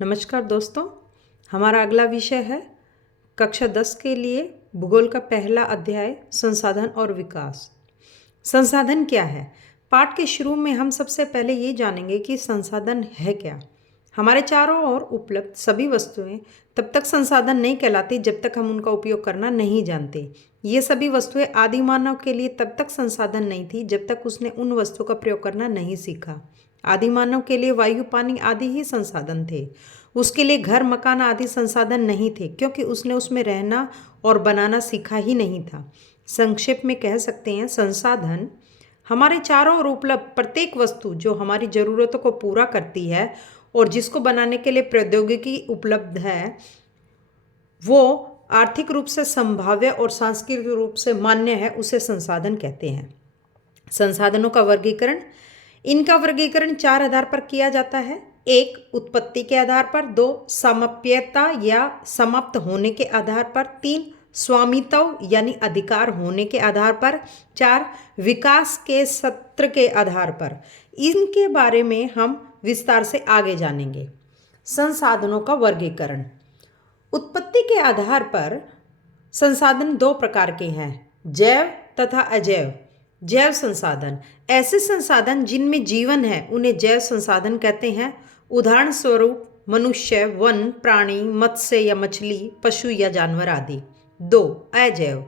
नमस्कार दोस्तों, हमारा अगला विषय है कक्षा 10 के लिए भूगोल का पहला अध्याय संसाधन और विकास। संसाधन क्या है? पाठ के शुरू में हम सबसे पहले ये जानेंगे कि संसाधन है क्या। हमारे चारों ओर उपलब्ध सभी वस्तुएं तब तक संसाधन नहीं कहलाती जब तक हम उनका उपयोग करना नहीं जानते। ये सभी वस्तुएं आदि मानव के लिए तब तक संसाधन नहीं थी जब तक उसने उन वस्तुओं का प्रयोग करना नहीं सीखा। आदि मानव के लिए वायु, पानी आदि ही संसाधन थे। उसके लिए घर, मकान आदि संसाधन नहीं थे क्योंकि उसने उसमें रहना और बनाना सीखा ही नहीं था। संक्षेप में कह सकते हैं, संसाधन हमारे चारों ओर उपलब्ध प्रत्येक वस्तु जो हमारी ज़रूरतों को पूरा करती है और जिसको बनाने के लिए प्रौद्योगिकी उपलब्ध है, वो आर्थिक रूप से संभाव्य और सांस्कृतिक रूप से मान्य है, उसे संसाधन कहते हैं। संसाधनों का वर्गीकरण, इनका वर्गीकरण 4 आधार पर किया जाता है। 1, उत्पत्ति के आधार पर। 2, समाप्यता या समाप्त होने के आधार पर। 3, स्वामित्व यानी अधिकार होने के आधार पर। 4, विकास के सत्र के आधार पर। इनके बारे में हम विस्तार से आगे जानेंगे। संसाधनों का वर्गीकरण, उत्पत्ति के आधार पर संसाधन 2 प्रकार के हैं, जैव तथा अजैव। जैव संसाधन, ऐसे संसाधन जिनमें जीवन है उन्हें जैव संसाधन कहते हैं। उदाहरण स्वरूप मनुष्य, वन, प्राणी, मत्स्य या मछली, पशु या जानवर आदि। 2, अजैव,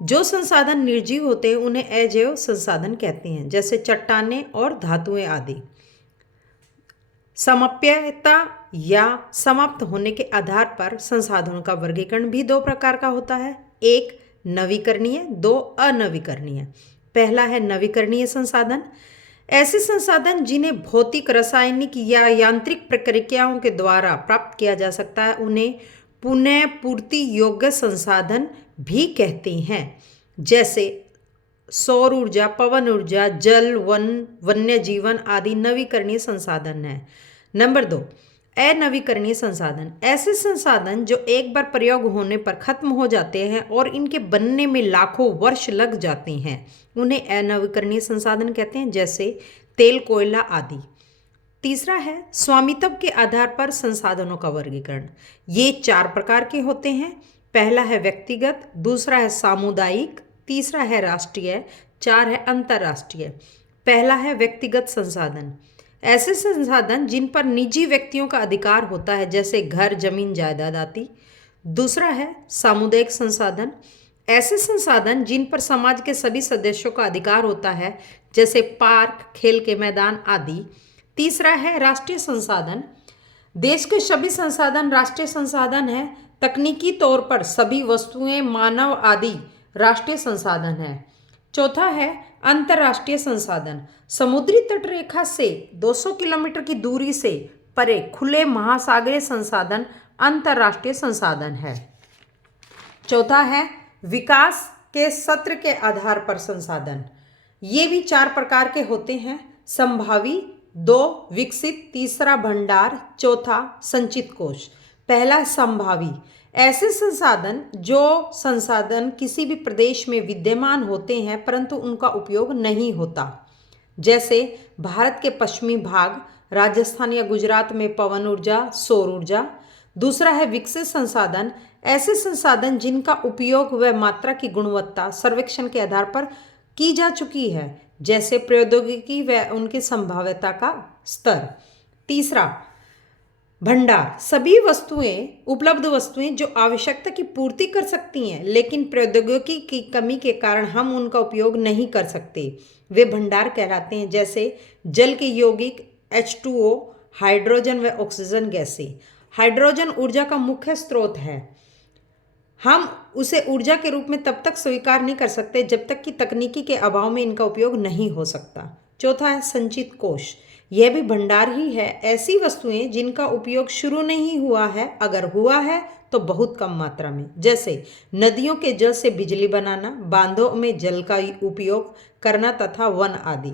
जो संसाधन निर्जीव होते हैं उन्हें अजैव संसाधन कहते हैं, जैसे चट्टानें और धातुएं आदि। समाप्यता या समाप्त होने के आधार पर संसाधनों का वर्गीकरण भी 2 प्रकार का होता है। 1, नवीकरणीय। 2, अनवीकरणीय। पहला है नवीकरणीय संसाधन, ऐसे संसाधन जिन्हें भौतिक, रासायनिक या यांत्रिक प्रक्रियाओं के द्वारा प्राप्त किया जा सकता है उन्हें पुनः पूर्ति योग्य संसाधन भी कहते हैं, जैसे सौर ऊर्जा, पवन ऊर्जा, जल, वन, वन्य जीवन आदि नवीकरणीय संसाधन है। नंबर 2, अनवीकरणीय संसाधन, ऐसे संसाधन जो एक बार प्रयोग होने पर खत्म हो जाते हैं और इनके बनने में लाखों वर्ष लग जाते हैं, उन्हें अनवीकरणीय संसाधन कहते हैं, जैसे तेल, कोयला आदि। तीसरा है स्वामित्व के आधार पर संसाधनों का वर्गीकरण। ये 4 प्रकार के होते हैं। पहला है व्यक्तिगत, दूसरा है सामुदायिक, तीसरा है राष्ट्रीय, 4 है अंतर्राष्ट्रीय। पहला है व्यक्तिगत संसाधन, ऐसे संसाधन जिन पर निजी व्यक्तियों का अधिकार होता है, जैसे घर, जमीन, जायदाद आदि। दूसरा है सामुदायिक संसाधन, ऐसे संसाधन जिन पर समाज के सभी सदस्यों का अधिकार होता है, जैसे पार्क, खेल के मैदान आदि। तीसरा है राष्ट्रीय संसाधन, देश के सभी संसाधन राष्ट्रीय संसाधन है। तकनीकी तौर पर सभी वस्तुएं, मानव आदि राष्ट्रीय संसाधन है। चौथा है अंतर्राष्ट्रीय संसाधन, समुद्री तटरेखा से 200 किलोमीटर की दूरी से परे खुले महासागरीय संसाधन अंतर्राष्ट्रीय संसाधन है। चौथा है विकास के सत्र के आधार पर संसाधन, ये भी 4 प्रकार के होते हैं। संभावी, 2 विकसित, तीसरा भंडार, चौथा संचित कोष। पहला संभावी, ऐसे संसाधन जो संसाधन किसी भी प्रदेश में विद्यमान होते हैं परंतु उनका उपयोग नहीं होता, जैसे भारत के पश्चिमी भाग, राजस्थान या गुजरात में पवन ऊर्जा, सौर ऊर्जा। दूसरा है विकसित संसाधन, ऐसे संसाधन जिनका उपयोग व मात्रा की गुणवत्ता सर्वेक्षण के आधार पर की जा चुकी है, जैसे प्रौद्योगिकी व उनकी संभाव्यता का स्तर। तीसरा भंडार, सभी वस्तुएं, उपलब्ध वस्तुएं जो आवश्यकता की पूर्ति कर सकती हैं लेकिन प्रौद्योगिकी की कमी के कारण हम उनका उपयोग नहीं कर सकते, वे भंडार कहलाते हैं, जैसे जल के यौगिक H2O, हाइड्रोजन व ऑक्सीजन गैसें। हाइड्रोजन ऊर्जा का मुख्य स्रोत है, हम उसे ऊर्जा के रूप में तब तक स्वीकार नहीं कर सकते जब तक कि तकनीकी के अभाव में इनका उपयोग नहीं हो सकता। चौथा है संचित कोष, यह भी भंडार ही है, ऐसी वस्तुएं जिनका उपयोग शुरू नहीं हुआ है, अगर हुआ है तो बहुत कम मात्रा में, जैसे नदियों के जल से बिजली बनाना, बांधों में जल का उपयोग करना तथा वन आदि।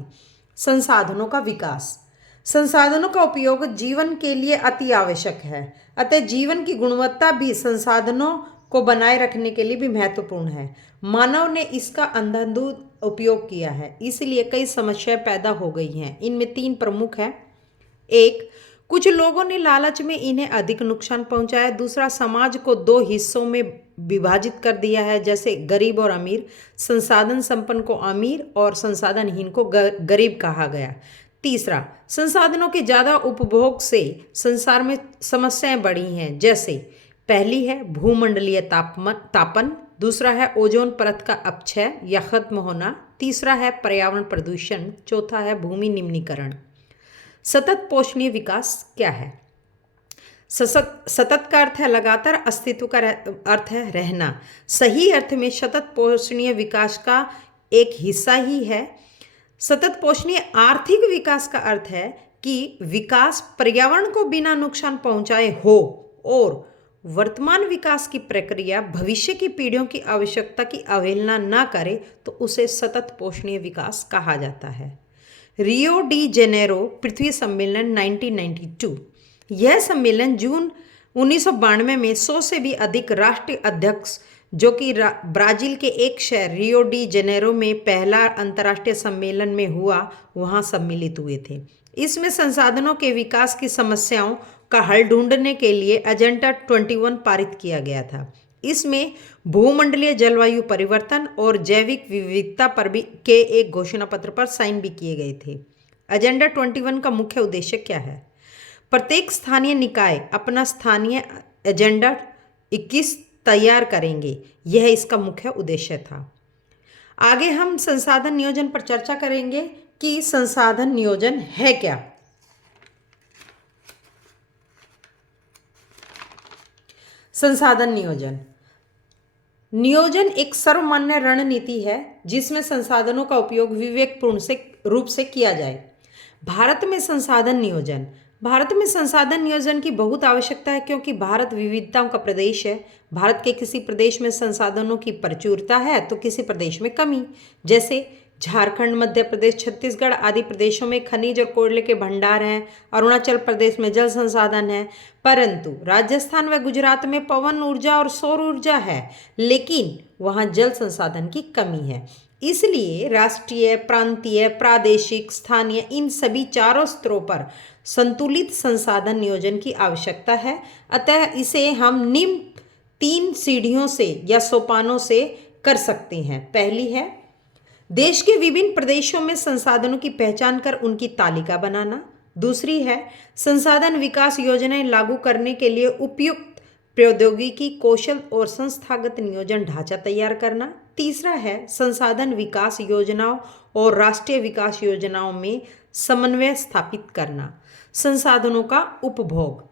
संसाधनों का विकास, संसाधनों का उपयोग जीवन के लिए अति आवश्यक है, अतः जीवन की गुणवत्ता भी संसाधनों को बनाए रखने के लिए भी महत्वपूर्ण है। मानव ने इसका अंधाधुंध उपयोग किया है, इसलिए कई समस्याएं पैदा हो गई हैं। इनमें 3 प्रमुख हैं। 1, कुछ लोगों ने लालच में इन्हें अधिक नुकसान पहुंचाया। दूसरा, समाज को दो हिस्सों में विभाजित कर दिया है, जैसे गरीब और अमीर। संसाधन संपन्न को अमीर और संसाधनहीन को गरीब कहा गया। तीसरा, संसाधनों के ज़्यादा उपभोग से संसार में समस्याएं बढ़ी हैं, जैसे पहली है भूमंडलीय तापन, दूसरा है ओजोन परत का अपक्षय या खत्म होना, तीसरा है पर्यावरण प्रदूषण, चौथा है भूमि निम्नीकरण। सतत पोषणीय विकास क्या है? सतत का अर्थ है लगातार, अस्तित्व का अर्थ है रहना। सही अर्थ में सतत पोषणीय विकास का एक हिस्सा ही है। सतत पोषणीय आर्थिक विकास का अर्थ है कि विकास पर्यावरण को बिना नुकसान पहुंचाए हो और वर्तमान विकास की प्रक्रिया भविष्य की पीढ़ियों की आवश्यकता की अवहेलना न करे तो उसे सतत पोषणीय विकास कहा जाता है। रियो डी जेनेरो पृथ्वी सम्मेलन 1992। यह सम्मेलन जून 1992 में 100 से भी अधिक राष्ट्रीय अध्यक्ष, जो कि ब्राजील के एक शहर रियो डी जेनेरो में पहला अंतर्राष्ट्रीय सम्मेलन में हुआ, वहां सम्मिलित हुए थे। इसमें संसाधनों के विकास की समस्याओं का हल ढूंढने के लिए एजेंडा 21 पारित किया गया था। इसमें भूमंडलीय जलवायु परिवर्तन और जैविक विविधता पर भी के एक घोषणा पत्र पर साइन भी किए गए थे। एजेंडा 21 का मुख्य उद्देश्य क्या है? प्रत्येक स्थानीय निकाय अपना स्थानीय एजेंडा 21 तैयार करेंगे, यह इसका मुख्य उद्देश्य था। आगे हम संसाधन नियोजन पर चर्चा करेंगे कि संसाधन नियोजन है क्या। संसाधन नियोजन एक सर्वमान्य रणनीति है जिसमें संसाधनों का उपयोग विवेकपूर्ण रूप से किया जाए। भारत में संसाधन नियोजन की बहुत आवश्यकता है, क्योंकि भारत विविधताओं का प्रदेश है। भारत के किसी प्रदेश में संसाधनों की प्रचुरता है तो किसी प्रदेश में कमी। जैसे झारखंड, मध्य प्रदेश, छत्तीसगढ़ आदि प्रदेशों में खनिज और कोयले के भंडार हैं। अरुणाचल प्रदेश में जल संसाधन है, परंतु राजस्थान व गुजरात में पवन ऊर्जा और सौर ऊर्जा है, लेकिन वहाँ जल संसाधन की कमी है। इसलिए राष्ट्रीय, प्रांतीय, प्रादेशिक, स्थानीय इन सभी चारों स्तरों पर संतुलित संसाधन नियोजन की आवश्यकता है। अतः इसे हम निम्न 3 सीढ़ियों से या सोपानों से कर सकते हैं। पहली है देश के विभिन्न प्रदेशों में संसाधनों की पहचान कर उनकी तालिका बनाना। दूसरी है संसाधन विकास योजनाएं लागू करने के लिए उपयुक्त प्रौद्योगिकी, कौशल और संस्थागत नियोजन ढांचा तैयार करना। तीसरा है संसाधन विकास योजनाओं और राष्ट्रीय विकास योजनाओं में समन्वय स्थापित करना। संसाधनों का उपभोग।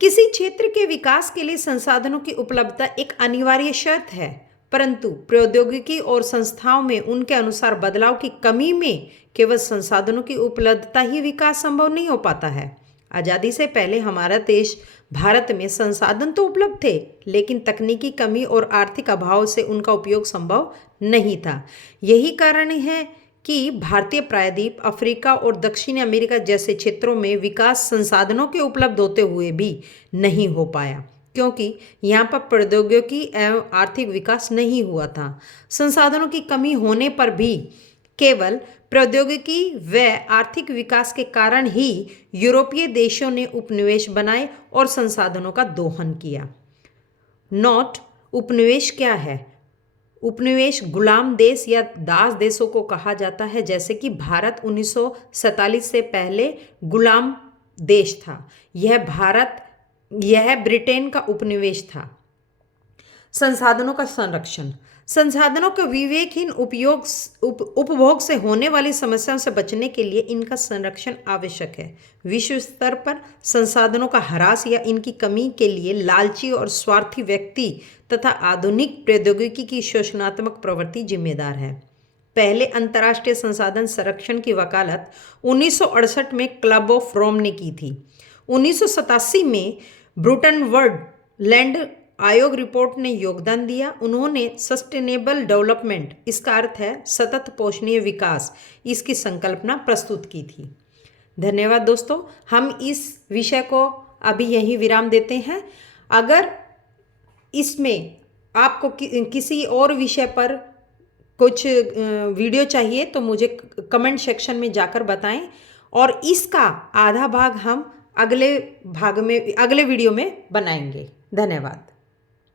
किसी क्षेत्र के विकास के लिए संसाधनों की उपलब्धता एक अनिवार्य शर्त है, परंतु प्रौद्योगिकी और संस्थाओं में उनके अनुसार बदलाव की कमी में केवल संसाधनों की उपलब्धता ही विकास संभव नहीं हो पाता है। आज़ादी से पहले हमारा देश भारत में संसाधन तो उपलब्ध थे, लेकिन तकनीकी कमी और आर्थिक अभाव से उनका उपयोग संभव नहीं था। यही कारण है कि भारतीय प्रायद्वीप, अफ्रीका और दक्षिण अमेरिका जैसे क्षेत्रों में विकास संसाधनों के उपलब्ध होते हुए भी नहीं हो पाया, क्योंकि यहाँ पर प्रौद्योगिकी एवं आर्थिक विकास नहीं हुआ था। संसाधनों की कमी होने पर भी केवल प्रौद्योगिकी व आर्थिक विकास के कारण ही यूरोपीय देशों ने उपनिवेश बनाए और संसाधनों का दोहन किया। नोट: उपनिवेश क्या है? उपनिवेश गुलाम देश या दास देशों को कहा जाता है, जैसे कि भारत 1947 से पहले गुलाम देश था। यह ब्रिटेन का उपनिवेश था। संसाधनों का संरक्षण। संसाधनों के विवेकहीन उपभोग से होने वाली समस्याओं से बचने के लिए इनका संरक्षण आवश्यक है। विश्व स्तर पर संसाधनों का ह्रास या इनकी कमी के लिए लालची और स्वार्थी व्यक्ति तथा आधुनिक प्रौद्योगिकी की शोषणात्मक प्रवृत्ति जिम्मेदार है। पहले अंतर्राष्ट्रीय संसाधन संरक्षण की वकालत 1968 में क्लब ऑफ रोम ने की थी। 1987 में ब्रुटन वर्ल्ड लैंड आयोग रिपोर्ट ने योगदान दिया। उन्होंने सस्टेनेबल डेवलपमेंट, इसका अर्थ है सतत पोषणीय विकास, इसकी संकल्पना प्रस्तुत की थी। धन्यवाद दोस्तों, हम इस विषय को अभी यहीं विराम देते हैं। अगर इसमें आपको किसी और विषय पर कुछ वीडियो चाहिए तो मुझे कमेंट सेक्शन में जाकर बताएं, और इसका आधा भाग हम अगले भाग में, अगले वीडियो में बनाएंगे। धन्यवाद।